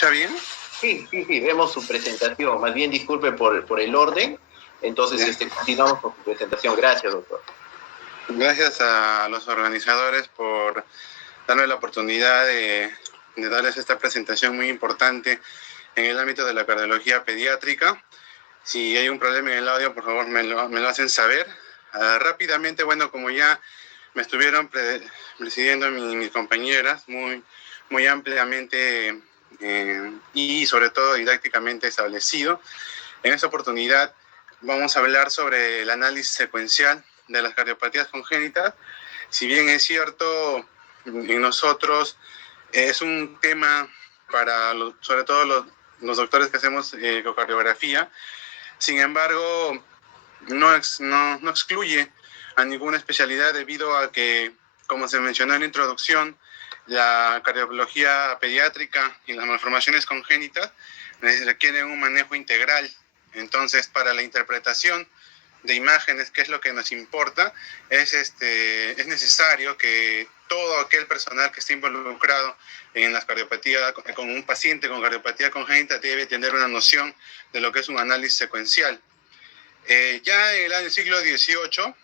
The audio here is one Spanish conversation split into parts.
escucha bien? Sí, vemos su presentación. Más bien disculpe por el orden. Entonces, continuamos con su presentación. Gracias, doctor. Gracias a los organizadores por darme la oportunidad de darles esta presentación muy importante en el ámbito de la cardiología pediátrica. Si hay un problema en el audio, por favor me lo hacen saber. Rápidamente, bueno, como ya me estuvieron presidiendo mis compañeras muy ampliamente y sobre todo didácticamente establecido, en esta oportunidad vamos a hablar sobre el análisis secuencial de las cardiopatías congénitas. Si bien es cierto, en nosotros es un tema para sobre todo los doctores que hacemos ecocardiografía, sin embargo, no excluye a ninguna especialidad debido a que, como se mencionó en la introducción, la cardiología pediátrica y las malformaciones congénitas requieren un manejo integral. Entonces, para la interpretación de imágenes, que es lo que nos importa, es necesario que todo aquel personal que esté involucrado en las cardiopatías, con un paciente con cardiopatía congénita, debe tener una noción de lo que es un análisis secuencial. Ya en el siglo XVIII,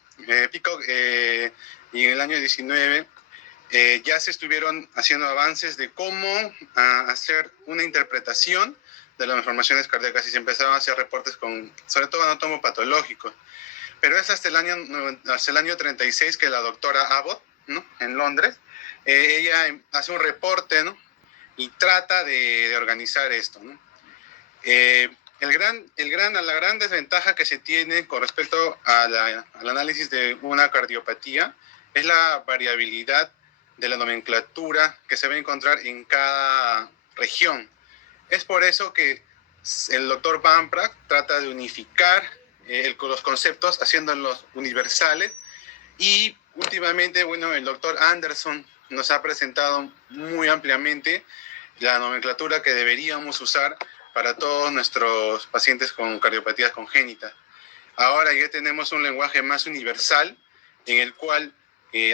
y en el año XIX, ya se estuvieron haciendo avances de cómo hacer una interpretación de las malformaciones cardíacas y se empezaron a hacer reportes sobre todo anatomopatológicos. Pero es hasta el año 36 que la doctora Abbott, ¿no?, en Londres, ella hace un reporte, ¿no?, y trata de organizar esto, ¿no? La gran desventaja que se tiene con respecto al análisis de una cardiopatía es la variabilidad de la nomenclatura que se va a encontrar en cada región. Es por eso que el doctor Van Praag trata de unificar los conceptos, haciéndolos universales, y últimamente, bueno, el doctor Anderson nos ha presentado muy ampliamente la nomenclatura que deberíamos usar para todos nuestros pacientes con cardiopatías congénitas. Ahora ya tenemos un lenguaje más universal en el cual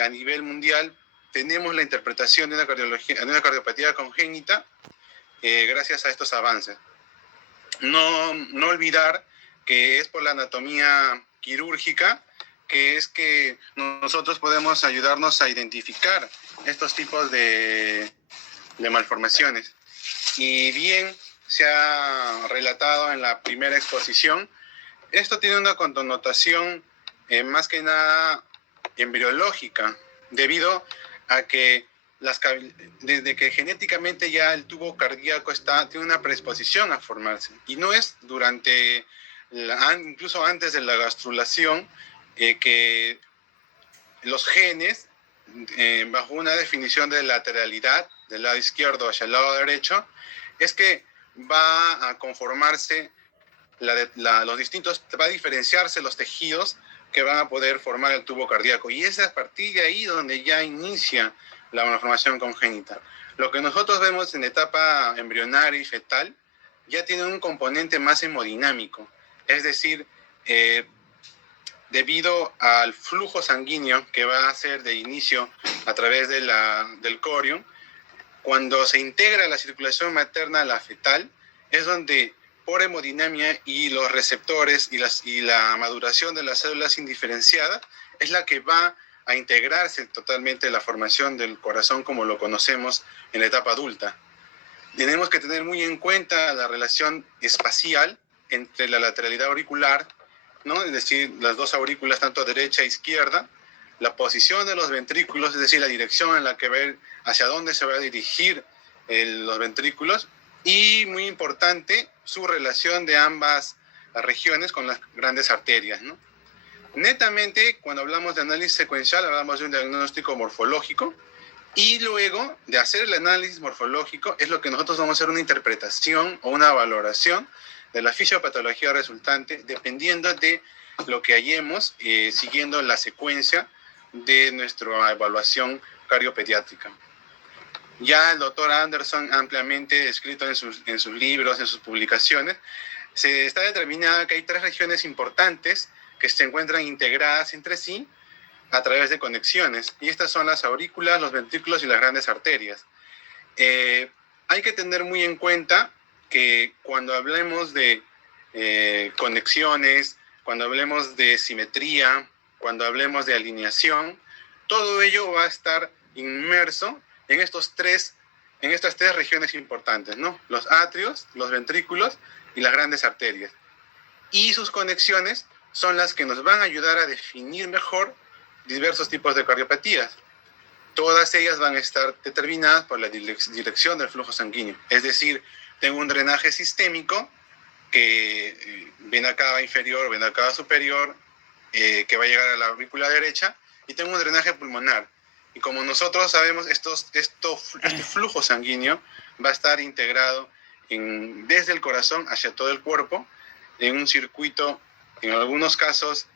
a nivel mundial tenemos la interpretación de una cardiopatía congénita gracias a estos avances. No olvidar que es por la anatomía quirúrgica que es que nosotros podemos ayudarnos a identificar estos tipos de malformaciones. Y bien se ha relatado en la primera exposición, esto tiene una connotación más que nada embriológica, debido a que desde que genéticamente ya el tubo cardíaco tiene una predisposición a formarse, y no es durante, incluso antes de la gastrulación, que los genes, bajo una definición de lateralidad, del lado izquierdo hacia el lado derecho, es que va a conformarse va a diferenciarse los tejidos que van a poder formar el tubo cardíaco. Y es a partir de ahí donde ya inicia la malformación congénita. Lo que nosotros vemos en etapa embrionaria y fetal ya tiene un componente más hemodinámico. Es decir, debido al flujo sanguíneo que va a ser de inicio a través del corium, cuando se integra la circulación materna a la fetal, es donde por hemodinamia y los receptores y la maduración de las células indiferenciadas es la que va a integrarse totalmente la formación del corazón como lo conocemos en la etapa adulta. Tenemos que tener muy en cuenta la relación espacial entre la lateralidad auricular, ¿no?, es decir, las dos aurículas, tanto derecha e izquierda, la posición de los ventrículos, es decir, la dirección en la que hacia dónde se va a dirigir los ventrículos, y muy importante, su relación de ambas regiones con las grandes arterias, ¿no? Netamente, cuando hablamos de análisis secuencial, hablamos de un diagnóstico morfológico, y luego de hacer el análisis morfológico es lo que nosotros vamos a hacer una interpretación o una valoración de la fisiopatología resultante, dependiendo de lo que hallemos, siguiendo la secuencia de nuestra evaluación cardiopediátrica. Ya el doctor Anderson, ampliamente escrito en sus libros, en sus publicaciones, se está determinado que hay 3 regiones importantes que se encuentran integradas entre sí a través de conexiones, y estas son las aurículas, los ventrículos y las grandes arterias. hay que tener muy en cuenta que cuando hablemos de conexiones, cuando hablemos de simetría, cuando hablemos de alineación, todo ello va a estar inmerso en estas tres regiones importantes, ¿no? Los atrios, los ventrículos y las grandes arterias. Y sus conexiones son las que nos van a ayudar a definir mejor diversos tipos de cardiopatías. Todas ellas van a estar determinadas por la dirección del flujo sanguíneo. Es decir, tengo un drenaje sistémico que vena cava inferior, vena cava superior, que va a llegar a la aurícula derecha, y tengo un drenaje pulmonar. Y como nosotros sabemos, este flujo sanguíneo va a estar integrado desde el corazón hacia todo el cuerpo, en un circuito, en algunos casos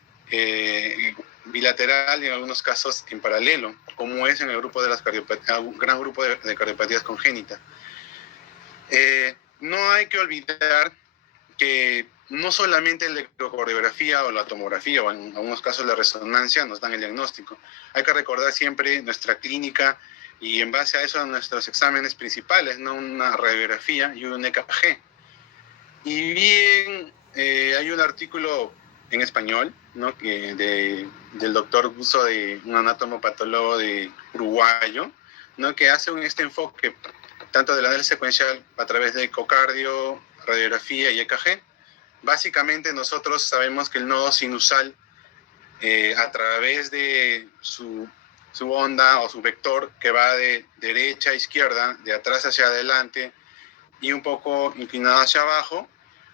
bilateral y en algunos casos en paralelo, como es en el grupo de las gran grupo de cardiopatías congénitas. No hay que olvidar que no solamente la electrocardiografía o la tomografía o en algunos casos la resonancia nos dan el diagnóstico. Hay que recordar siempre nuestra clínica y en base a eso nuestros exámenes principales, ¿no? Una radiografía y un EKG. Y bien, hay un artículo en español, ¿no? del doctor Busso, un anatomopatólogo uruguayo, ¿no? Que hace este enfoque tanto del análisis secuencial a través de ecocardio, radiografía y EKG. Básicamente nosotros sabemos que el nodo sinusal, a través de su onda o su vector que va de derecha a izquierda, de atrás hacia adelante y un poco inclinado hacia abajo,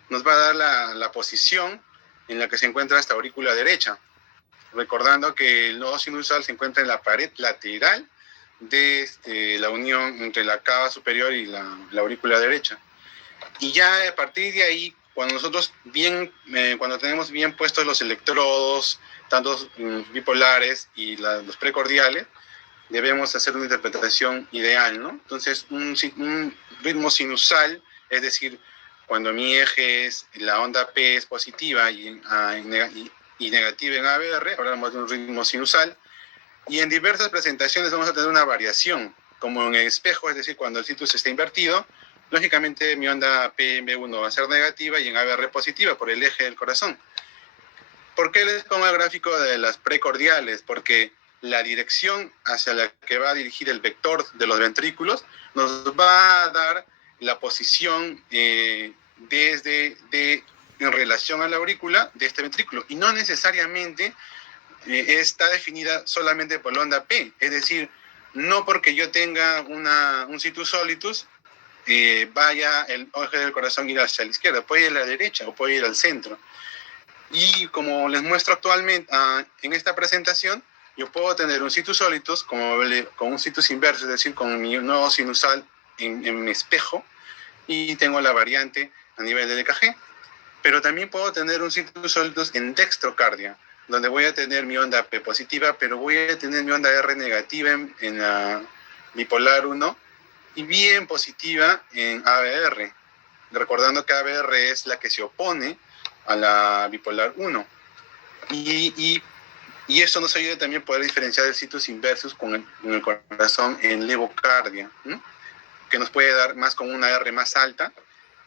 nos va a dar la posición en la que se encuentra esta aurícula derecha. Recordando que el nodo sinusal se encuentra en la pared lateral de la unión entre la cava superior y la aurícula derecha. Y ya a partir de ahí, cuando nosotros cuando tenemos bien puestos los electrodos, tanto bipolares y los precordiales, debemos hacer una interpretación ideal, ¿no? Entonces, un ritmo sinusal, es decir, cuando mi eje es, la onda P es positiva y negativa en ABR, hablamos de un ritmo sinusal. Y en diversas presentaciones vamos a tener una variación, como en el espejo, es decir, cuando el situs está invertido, lógicamente mi onda P en B1 va a ser negativa y en ABR positiva por el eje del corazón. ¿Por qué les pongo el gráfico de las precordiales? Porque la dirección hacia la que va a dirigir el vector de los ventrículos nos va a dar la posición en relación a la aurícula de este ventrículo. Y no necesariamente está definida solamente por la onda P. Es decir, no porque yo tenga un situs solitus, vaya el eje del corazón ir hacia la izquierda, puede ir a la derecha o puede ir al centro. Y como les muestro actualmente en esta presentación, yo puedo tener un situs solitus con un situs inverso, es decir, con mi nodo sinusal en mi espejo, y tengo la variante a nivel del EKG. Pero también puedo tener un situs solitus en dextrocardia, donde voy a tener mi onda P positiva, pero voy a tener mi onda R negativa en la bipolar 1 y bien positiva en ABR, recordando que ABR es la que se opone a la bipolar 1. Y eso nos ayuda también a poder diferenciar el situs inversus con el corazón en levocardia, ¿no? Que nos puede dar más con una R más alta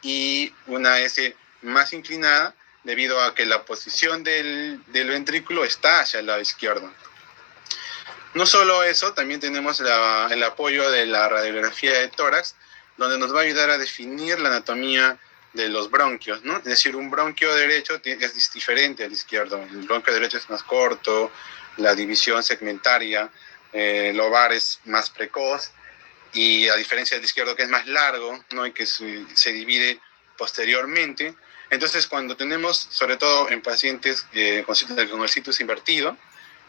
y una S más inclinada, debido a que la posición del ventrículo está hacia el lado izquierdo. No solo eso, también tenemos el apoyo de la radiografía de tórax, donde nos va a ayudar a definir la anatomía de los bronquios, ¿no? Es decir, un bronquio derecho es diferente al izquierdo. El bronquio derecho es más corto, la división segmentaria lobar es más precoz, y a diferencia del izquierdo, que es más largo, ¿no? Y que se divide posteriormente. Entonces, cuando tenemos, sobre todo en pacientes con el situs invertido,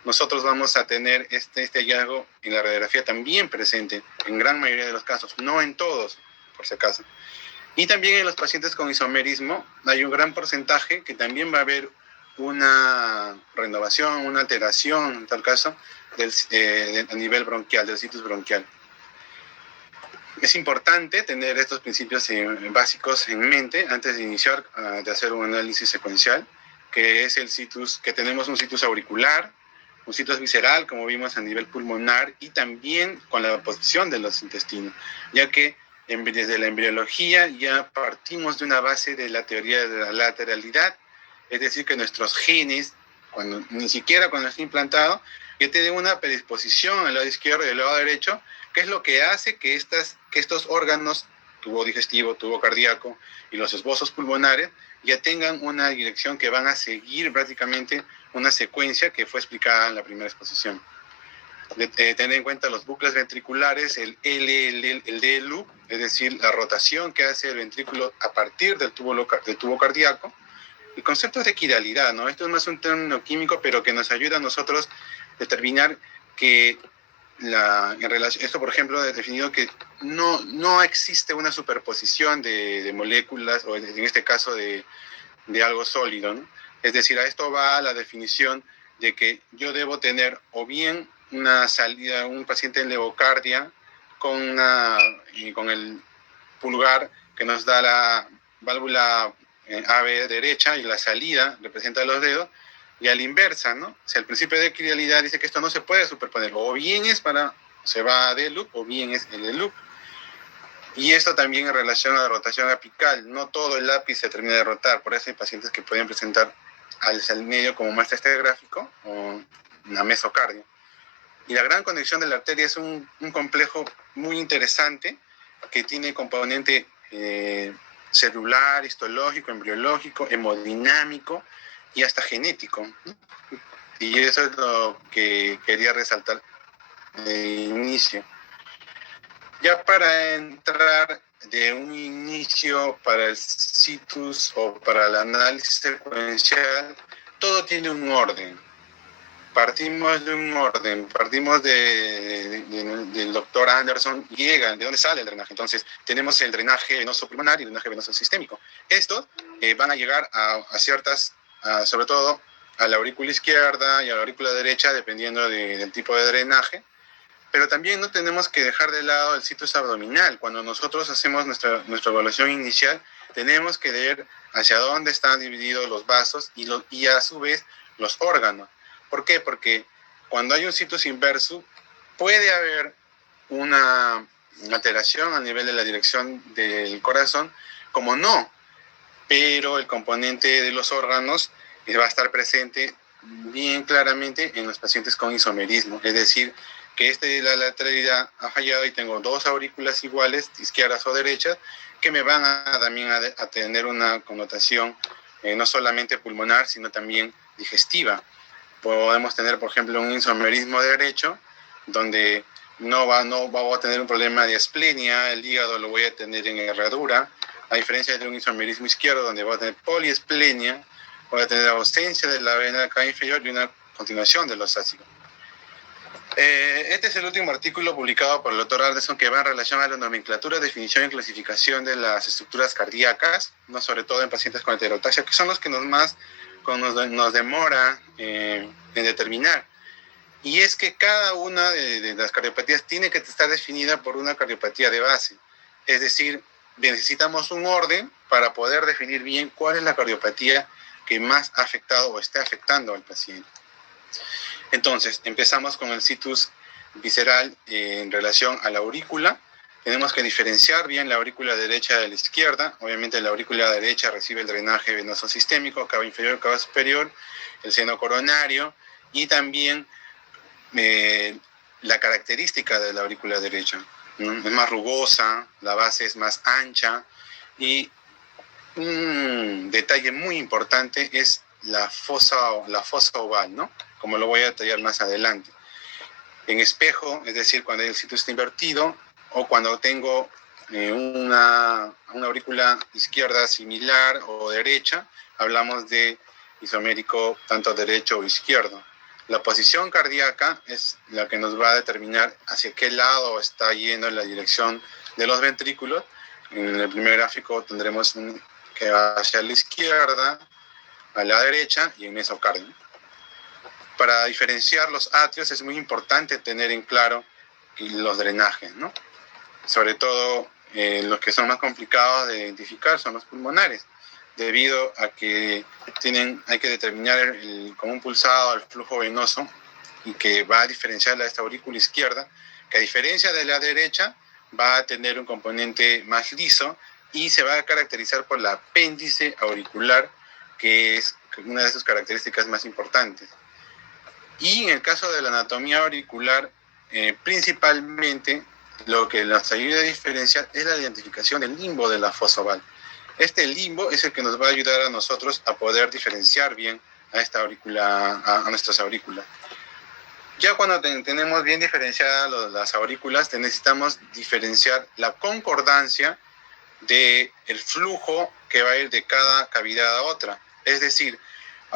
nosotros vamos a tener este hallazgo en la radiografía también presente, en gran mayoría de los casos, no en todos, por si acaso. Y también en los pacientes con isomerismo hay un gran porcentaje que también va a haber una renovación, una alteración, en tal caso, a nivel bronquial, del situs bronquial. Es importante tener estos principios básicos en mente antes de iniciar de hacer un análisis secuencial, que es que tenemos un situs auricular, un situs visceral, como vimos a nivel pulmonar, y también con la posición de los intestinos, ya que Desde la embriología ya partimos de una base de la teoría de la lateralidad, es decir, que nuestros genes, ni siquiera cuando está implantado, ya tienen una predisposición al lado izquierdo y al lado derecho, que es lo que hace que estos órganos, tubo digestivo, tubo cardíaco y los esbozos pulmonares, ya tengan una dirección que van a seguir prácticamente una secuencia que fue explicada en la primera exposición. Tener en cuenta los bucles ventriculares, el D-loop, es decir, la rotación que hace el ventrículo a partir del tubo cardíaco. El concepto de quiralidad, ¿no? Esto no es un término químico, pero que nos ayuda a nosotros a determinar que esto, por ejemplo, ha definido que no existe una superposición de moléculas, o en este caso de algo sólido, ¿no? Es decir, a esto va la definición de que yo debo tener o bien una salida, un paciente en levocardia con el pulgar que nos da la válvula AB derecha y la salida representa los dedos, y a la inversa, ¿no? O sea, el principio de quiralidad dice que esto no se puede superponer, o bien se va a D-loop o bien es el D-loop. Y esto también en relación a la rotación apical. No todo el lápiz se termina de rotar, por eso hay pacientes que pueden presentar al medio, como muestra este gráfico, o una mesocardia. Y la gran conexión de la arteria es un complejo muy interesante que tiene componente celular, histológico, embriológico, hemodinámico y hasta genético. Y eso es lo que quería resaltar de inicio. Ya para entrar de un inicio para el situs o para el análisis secuencial, todo tiene un orden. Partimos de un orden, partimos del doctor Anderson, ¿de dónde sale el drenaje? Entonces, tenemos el drenaje venoso pulmonar y el drenaje venoso sistémico. Estos van a llegar a ciertas, sobre todo a la aurícula izquierda y a la aurícula derecha, dependiendo del tipo de drenaje. Pero también no tenemos que dejar de lado el situs abdominal. Cuando nosotros hacemos nuestra evaluación inicial, tenemos que ver hacia dónde están divididos los vasos y a su vez los órganos. ¿Por qué? Porque cuando hay un situs inverso, puede haber una alteración a nivel de la dirección del corazón, como no, pero el componente de los órganos va a estar presente bien claramente en los pacientes con isomerismo, es decir, que la lateralidad ha fallado y tengo dos aurículas iguales, izquierdas o derechas, que me van también a tener una connotación no solamente pulmonar, sino también digestiva. Podemos tener, por ejemplo, un isomerismo derecho, donde no va a tener un problema de esplenia, el hígado lo voy a tener en herradura, a diferencia de un isomerismo izquierdo, donde voy a tener poliesplenia, voy a tener ausencia de la vena cava inferior y una continuación de los ácidos. Este es el último artículo publicado por el doctor Anderson que va en relación a la nomenclatura, definición y clasificación de las estructuras cardíacas, no sobre todo en pacientes con heterotaxia, que son los que nos demora en determinar. Y es que cada una de las cardiopatías tiene que estar definida por una cardiopatía de base. Es decir, necesitamos un orden para poder definir bien cuál es la cardiopatía que más ha afectado o está afectando al paciente. Entonces, empezamos con el situs visceral en relación a la aurícula. Tenemos que diferenciar bien la aurícula derecha de la izquierda. Obviamente la aurícula derecha recibe el drenaje venoso sistémico, cava inferior, cava superior, el seno coronario y también la característica de la aurícula derecha. Es más rugosa, la base es más ancha y un detalle muy importante es la fosa oval, ¿no? Como lo voy a detallar más adelante. En espejo, es decir, cuando el situs está invertido o cuando tengo una aurícula izquierda similar o derecha, hablamos de isomérico tanto derecho o izquierdo. La posición cardíaca es la que nos va a determinar hacia qué lado está yendo la dirección de los ventrículos. En el primer gráfico tendremos que va hacia la izquierda, a la derecha y en mesocardio. Para diferenciar los atrios es muy importante tener en claro los drenajes, ¿no? Sobre todo los que son más complicados de identificar son los pulmonares, debido a que hay que determinar con un pulsado el flujo venoso y que va a diferenciar esta aurícula izquierda, que a diferencia de la derecha va a tener un componente más liso y se va a caracterizar por el apéndice auricular, que es una de sus características más importantes. Y en el caso de la anatomía auricular, principalmente lo que nos ayuda a diferenciar es la identificación del limbo de la fosa oval. Este limbo es el que nos va a ayudar a nosotros a poder diferenciar bien a esta aurícula, a nuestras aurículas. Ya cuando tenemos bien diferenciadas las aurículas, necesitamos diferenciar la concordancia del flujo que va a ir de cada cavidad a otra. Es decir,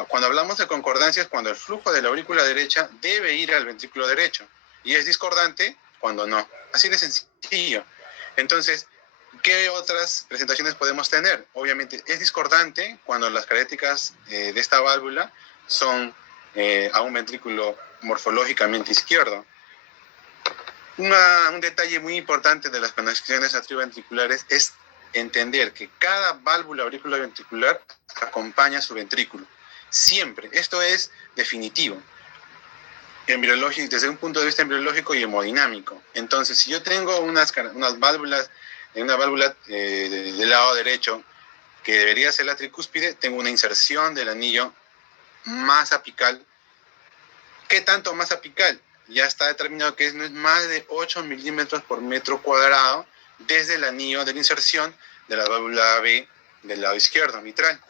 cuando hablamos de concordancia es cuando el flujo de la aurícula derecha debe ir al ventrículo derecho y es discordante cuando no. Así de sencillo. Entonces, ¿qué otras presentaciones podemos tener? Obviamente es discordante cuando las características de esta válvula son a un ventrículo morfológicamente izquierdo. Un detalle muy importante de las conexiones atrioventriculares es entender que cada válvula auriculoventricular acompaña a su ventrículo. Siempre. Esto es definitivo. Desde un punto de vista embriológico y hemodinámico. Entonces, si yo tengo unas válvulas, una válvula del lado derecho, que debería ser la tricúspide, tengo una inserción del anillo más apical. ¿Qué tanto más apical? Ya está determinado que no es más de 8 milímetros por metro cuadrado desde el anillo de la inserción de la válvula B del lado izquierdo, mitral.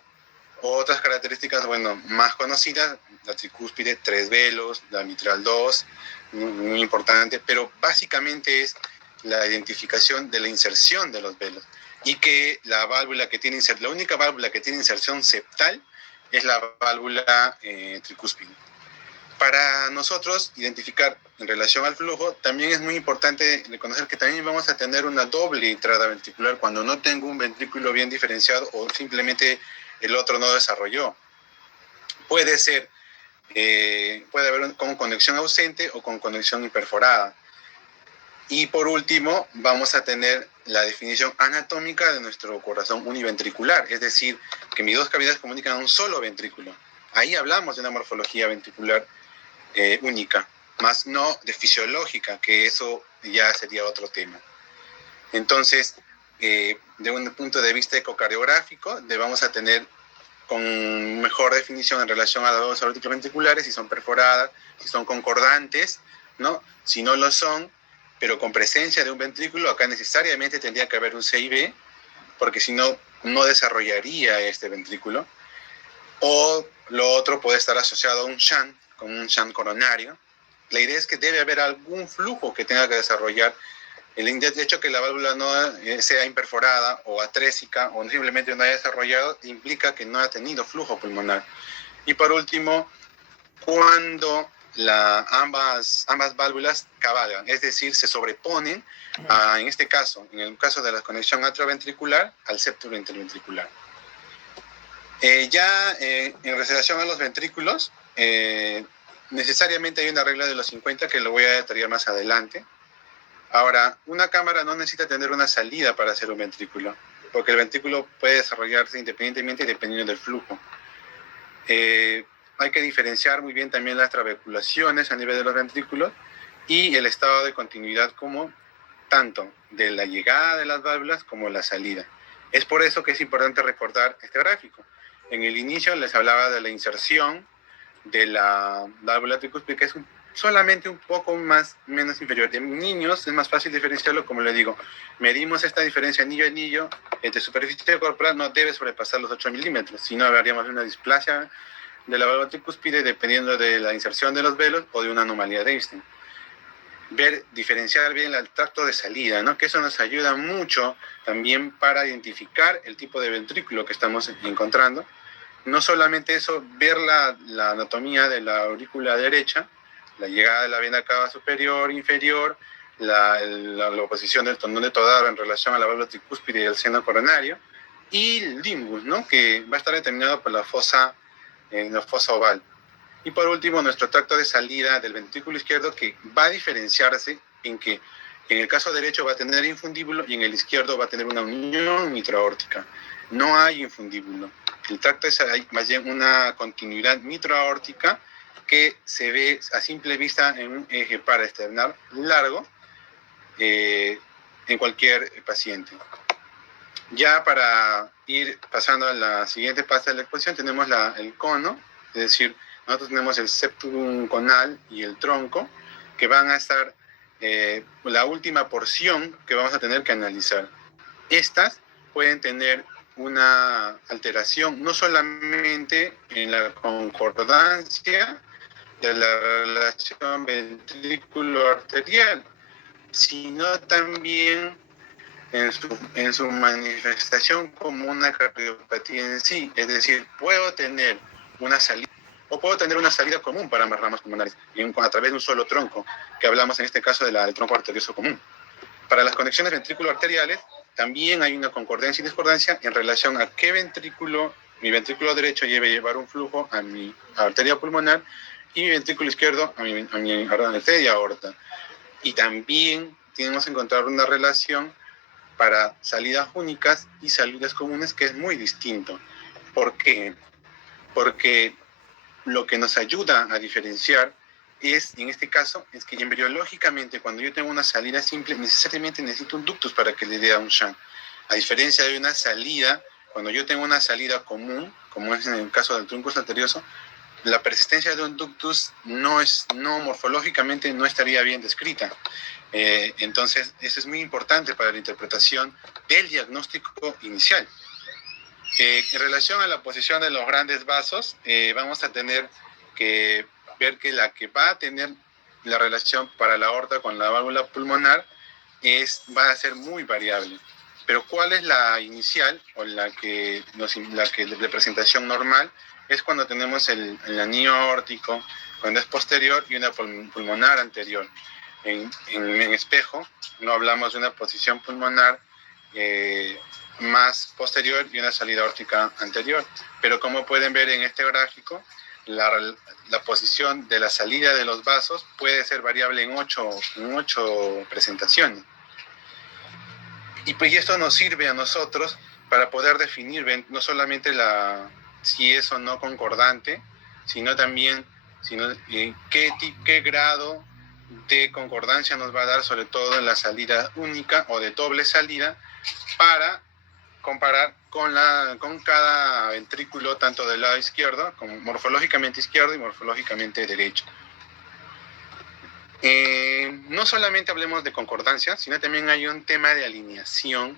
Otras características, bueno, más conocidas, la tricúspide, 3 velos, la mitral 2, muy importante, pero básicamente es la identificación de la inserción de los velos y que la válvula que tiene la única válvula que tiene inserción septal es la válvula tricúspide. Para nosotros identificar en relación al flujo, también es muy importante reconocer que también vamos a tener una doble entrada ventricular cuando no tengo un ventrículo bien diferenciado o simplemente el otro no desarrolló. Puede ser, puede haber con conexión ausente o con conexión imperforada. Y por último, vamos a tener la definición anatómica de nuestro corazón univentricular, es decir, que mis dos cavidades comunican a un solo ventrículo. Ahí hablamos de una morfología ventricular única, más no de fisiológica, que eso ya sería otro tema. Entonces, de un punto de vista ecocardiográfico, vamos a tener con mejor definición en relación a las dos aurículas ventriculares, si son perforadas, si son concordantes, ¿no? Si no lo son, pero con presencia de un ventrículo, acá necesariamente tendría que haber un CIB, porque si no, no desarrollaría este ventrículo. O lo otro puede estar asociado a un shunt, con un shunt coronario. La idea es que debe haber algún flujo que tenga que desarrollar. El hecho que la válvula no sea imperforada o atrésica o simplemente no haya desarrollado implica que no ha tenido flujo pulmonar. Y por último, cuando ambas válvulas cabalgan, es decir, se sobreponen, en este caso, en el caso de la conexión atrioventricular, al septo interventricular. En relación a los ventrículos, necesariamente hay una regla de los 50 que lo voy a detallar más adelante. Ahora, una cámara no necesita tener una salida para hacer un ventrículo, porque el ventrículo puede desarrollarse independientemente y dependiendo del flujo. Hay que diferenciar muy bien también las trabeculaciones a nivel de los ventrículos y el estado de continuidad como tanto de la llegada de las válvulas como la salida. Es por eso que es importante recordar este gráfico. En el inicio les hablaba de la inserción de la válvula tricúspide, que es solamente un poco menos inferior. En niños es más fácil diferenciarlo, como le digo. Medimos esta diferencia anillo-anillo entre superficie corporal, no debe sobrepasar los 8 milímetros, si no hablaríamos de una displasia de la válvula tricúspide dependiendo de la inserción de los velos o de una anomalía de Einstein. Diferenciar bien el tracto de salida, ¿no? Que eso nos ayuda mucho también para identificar el tipo de ventrículo que estamos encontrando. No solamente eso, ver la anatomía de la aurícula derecha, la llegada de la vena cava superior, inferior, la oposición del tendón de Todaro en relación a la válvula tricúspide y el seno coronario, y el limbus, ¿no? Que va a estar determinado por la fosa oval. Y por último, nuestro tracto de salida del ventrículo izquierdo, que va a diferenciarse en que en el caso derecho va a tener infundíbulo y en el izquierdo va a tener una unión mitroaórtica. No hay infundíbulo. El tracto es más bien una continuidad mitroaórtica que se ve a simple vista en un eje paraesternal largo, en en cualquier paciente. Ya para ir pasando a la siguiente fase de la exposición, tenemos el cono, es decir, nosotros tenemos el septum conal y el tronco, que van a estar la última porción que vamos a tener que analizar. Estas pueden tener una alteración no solamente en la concordancia de la relación ventrículo-arterial, sino también en su manifestación como una cardiopatía en sí. Es decir, puedo tener una salida o puedo tener una salida común para ambas ramas pulmonares a través de un solo tronco, que hablamos en este caso del tronco arterioso común. Para las conexiones ventrículo-arteriales también hay una concordancia y discordancia en relación a qué ventrículo, mi ventrículo derecho llevar un flujo a mi arteria pulmonar y mi ventrículo izquierdo a mi arteria aorta. Y también tenemos que encontrar una relación para salidas únicas y salidas comunes, que es muy distinto. ¿Por qué? Porque lo que nos ayuda a diferenciar es, en este caso, es que embriológicamente, cuando yo tengo una salida simple, necesariamente necesito un ductus para que le dé a un shunt. A diferencia de una salida, cuando yo tengo una salida común, como es en el caso del truncus arterioso, la persistencia de un ductus morfológicamente no estaría bien descrita. Entonces, eso es muy importante para la interpretación del diagnóstico inicial. En relación a la posición de los grandes vasos, vamos a tener que ver que la que va a tener la relación para la aorta con la válvula pulmonar va a ser muy variable. Pero ¿cuál es la inicial o la que de presentación normal? Es cuando tenemos el anillo aórtico, cuando es posterior, y una pulmonar anterior. En espejo, no hablamos de una posición pulmonar más posterior y una salida aórtica anterior. Pero como pueden ver en este gráfico, la posición de la salida de los vasos puede ser variable en 8 presentaciones. Y pues esto nos sirve a nosotros para poder definir no solamente si es o no concordante, sino también qué grado de concordancia nos va a dar, sobre todo en la salida única o de doble salida, para comparar con cada ventrículo, tanto del lado izquierdo, como morfológicamente izquierdo y morfológicamente derecho. No solamente hablemos de concordancia, sino también hay un tema de alineación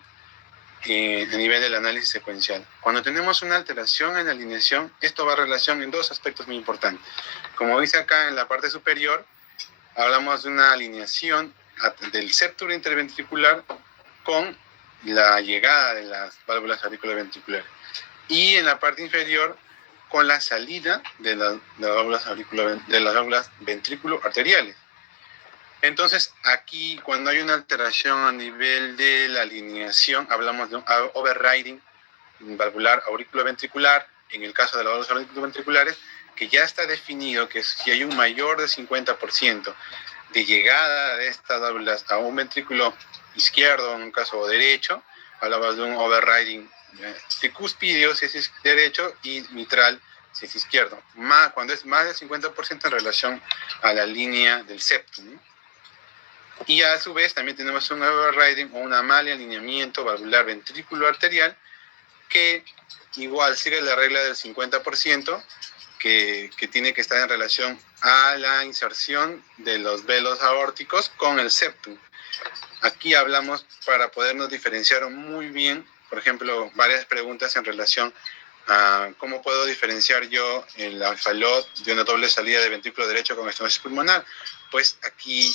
a nivel del análisis secuencial. Cuando tenemos una alteración en la alineación, esto va a relación en dos aspectos muy importantes. Como dice acá en la parte superior, hablamos de una alineación del septum interventricular con la llegada de las válvulas auriculoventriculares. Y en la parte inferior, con la salida de las válvulas ventrículo-arteriales. Entonces, aquí, cuando hay una alteración a nivel de la alineación, hablamos de un overriding valvular auriculoventricular, en el caso de las válvulas auriculoventriculares, que ya está definido que si hay un mayor de 50% de llegada de estas válvulas a un ventrículo izquierdo, en un caso derecho, hablamos de un overriding tricúspidio, si es derecho, y mitral, si es izquierdo. Cuando es más del 50% en relación a la línea del septum, ¿no? Y a su vez también tenemos un overriding o un mal alineamiento valvular ventrículo arterial, que igual sigue la regla del 50%, que tiene que estar en relación a la inserción de los velos aórticos con el septum. Aquí hablamos para podernos diferenciar muy bien, por ejemplo, varias preguntas en relación a cómo puedo diferenciar yo el alfalot de una doble salida de ventrículo derecho con estenosis pulmonar. Pues aquí,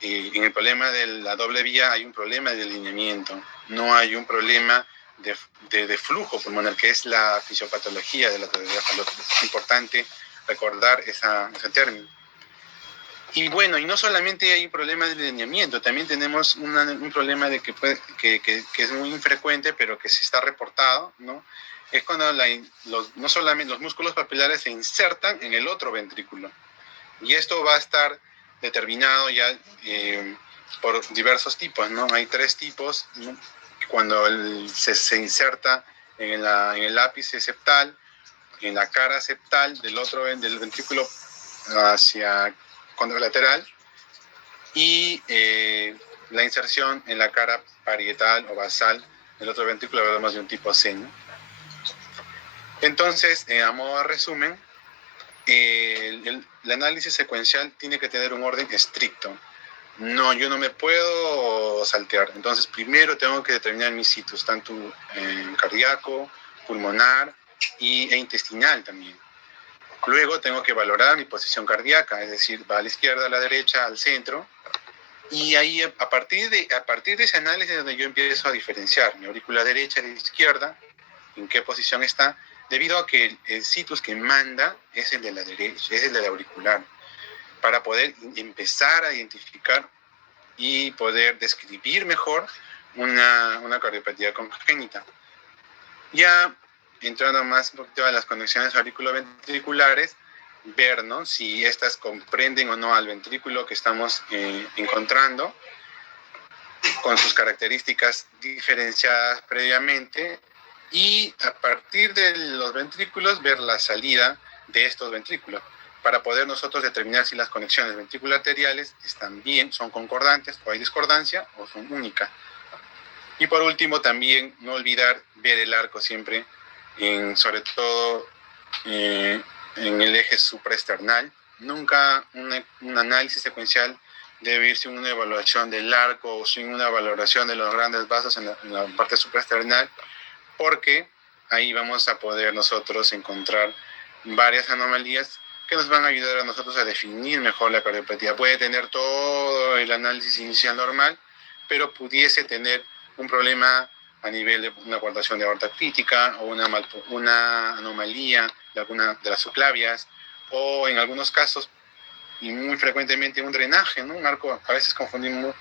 en el problema de la doble vía, hay un problema de alineamiento, no hay un problema de flujo pulmonar, que es la fisiopatología de la doble vía alfalot. Es importante recordar ese término. Y bueno, y no solamente hay problemas de alineamiento, también tenemos un problema de que es muy infrecuente, pero que se está reportado, ¿no? Es cuando no solamente los músculos papilares se insertan en el otro ventrículo. Y esto va a estar determinado ya por diversos tipos, ¿no? Hay 3 tipos, ¿no? Cuando se inserta en el ápice septal, en la cara septal del ventrículo hacia contralateral, y la inserción en la cara parietal o basal del otro ventrículo, hablamos de un tipo C, ¿no? Entonces, a modo de resumen, el análisis secuencial tiene que tener un orden estricto. No, yo no me puedo saltear. Entonces, primero tengo que determinar mis sitios, tanto cardíaco, pulmonar e intestinal también. Luego tengo que valorar mi posición cardíaca, es decir, va a la izquierda, a la derecha, al centro. Y ahí, a partir de ese análisis, es donde yo empiezo a diferenciar mi aurícula derecha de izquierda, en qué posición está, debido a que el situs que manda es el de la derecha, es el del auricular, para poder empezar a identificar y poder describir mejor una cardiopatía congénita. Ya entrando más un poquito a las conexiones auriculoventriculares, ver, ¿no?, si estas comprenden o no al ventrículo que estamos encontrando, con sus características diferenciadas previamente, y a partir de los ventrículos ver la salida de estos ventrículos, para poder nosotros determinar si las conexiones ventricular-arteriales están bien, son concordantes, o hay discordancia, o son únicas. Y por último, también no olvidar ver el arco siempre, sobre todo en el eje supraesternal. Nunca un análisis secuencial debe ir sin una evaluación del arco o sin una valoración de los grandes vasos en la parte supraesternal, porque ahí vamos a poder nosotros encontrar varias anomalías que nos van a ayudar a nosotros a definir mejor la cardiopatía. Puede tener todo el análisis inicial normal, pero pudiese tener un problema a nivel de una coartación de aorta crítica o una anomalía de alguna de las subclavias, o en algunos casos, y muy frecuentemente, un drenaje, ¿no? Un arco, a veces confundimos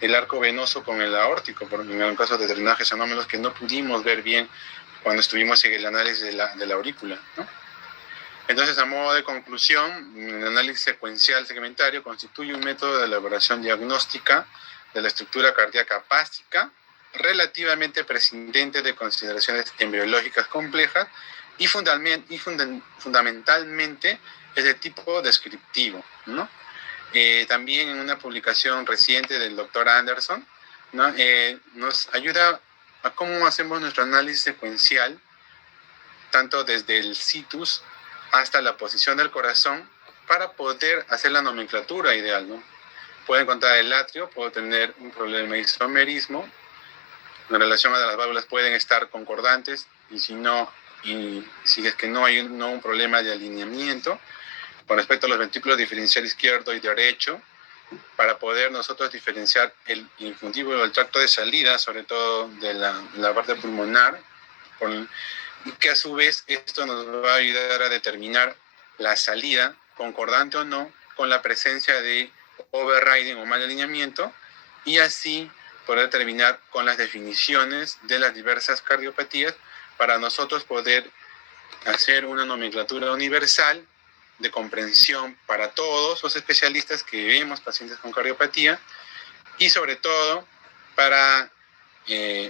el arco venoso con el aórtico, porque en algunos casos de drenajes anómalos que no pudimos ver bien cuando estuvimos en el análisis de la aurícula, ¿no? Entonces, a modo de conclusión, el análisis secuencial segmentario constituye un método de elaboración diagnóstica de la estructura cardíaca básica, relativamente prescindente de consideraciones embriológicas complejas y fundamentalmente es de tipo descriptivo, ¿no? También en una publicación reciente del doctor Anderson, ¿no?, nos ayuda a cómo hacemos nuestro análisis secuencial, tanto desde el situs hasta la posición del corazón, para poder hacer la nomenclatura ideal, ¿no? Puedo encontrar el atrio, puedo tener un problema de isomerismo, en relación a las válvulas pueden estar concordantes, y si es que no hay un problema de alineamiento, con respecto a los ventrículos diferencial izquierdo y derecho, para poder nosotros diferenciar el infundíbulo del tracto de salida, sobre todo de la parte pulmonar, que a su vez esto nos va a ayudar a determinar la salida, concordante o no, con la presencia de overriding o mal alineamiento, y así poder terminar con las definiciones de las diversas cardiopatías, para nosotros poder hacer una nomenclatura universal de comprensión para todos los especialistas que vemos pacientes con cardiopatía, y sobre todo para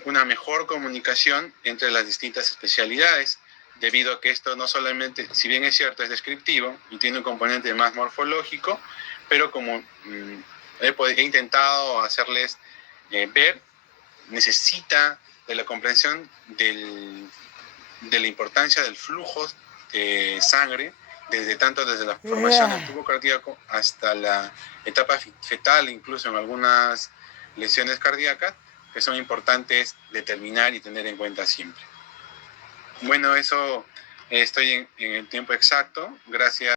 una mejor comunicación entre las distintas especialidades, debido a que esto no solamente, si bien es cierto, es descriptivo y tiene un componente más morfológico, pero como he intentado hacerles ver, necesita de la comprensión de la importancia del flujo de sangre, desde la formación del tubo cardíaco hasta la etapa fetal, incluso en algunas lesiones cardíacas, que son importantes determinar y tener en cuenta siempre. Bueno, eso estoy en el tiempo exacto. Gracias.